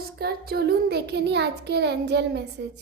নমস্কার, চলুন দেখে নিই আজকের অ্যাঞ্জেল মেসেজ।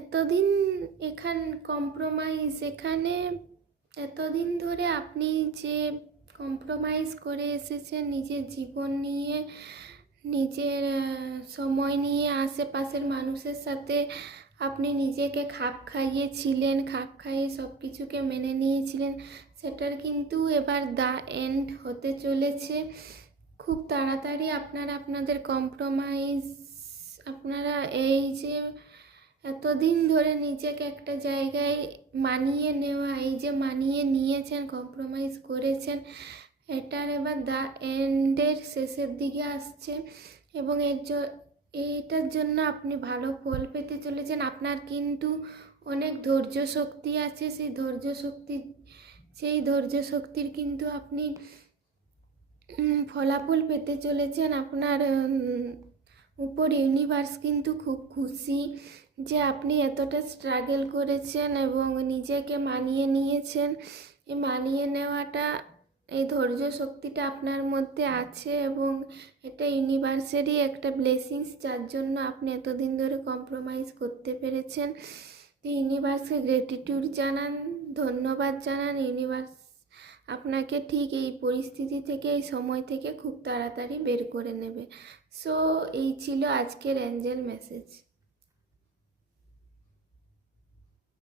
এতদিন এখানে এতদিন ধরে আপনি যে কম্প্রোমাইজ করে এসেছেন নিজের জীবন নিয়ে, নিজের সময় নিয়ে, আশেপাশের মানুষের সাথে আপনি নিজেকে খাপ খাইয়েছিলেন, খাপ খাইয়ে সব কিছুকে মেনে নিয়েছিলেন, সেটার কিন্তু এবার দা এন্ড হতে চলেছে। খুব তাড়াতাড়ি আপনারা আপনাদের আপনারা এই যে এতদিন ধরে নিজেকে একটা জায়গায় মানিয়ে নেওয়া, এই যে মানিয়ে নিয়েছেন, কম্প্রোমাইজ করেছেন, এটার এবার দা এন্ডের শেষের দিকে আসছে এবং এইটার জন্য আপনি ভালো ফল পেতে চলেছেন। আপনার কিন্তু অনেক ধৈর্য শক্তি আছে, সেই ধৈর্য শক্তির কিন্তু আপনি ফলাফল পেতে চলেছেন। আপনার উপর ইউনিভার্স কিন্তু খুব খুশি যে আপনি এতটা স্ট্রাগল করেছেন এবং নিজেকে মানিয়ে নিয়েছেন। এই মানিয়ে নেওয়াটা, এই ধৈর্য শক্তিটা আপনার মধ্যে আছে এবং এটা ইউনিভার্সেরই একটা ব্লেসিংস, যার জন্য আপনি এতদিন ধরে কম্প্রোমাইজ করতে পেরেছেন। ইউনিভার্সকে গ্র্যাটিটিউড জানান, ধন্যবাদ জানান। ইউনিভার্স আপনাকে ঠিক এই পরিস্থিতি থেকে, এই সময় থেকে খুব তাড়াতাড়ি বের করে নেবে। সো এই ছিল আজকের অ্যাঞ্জেল মেসেজ।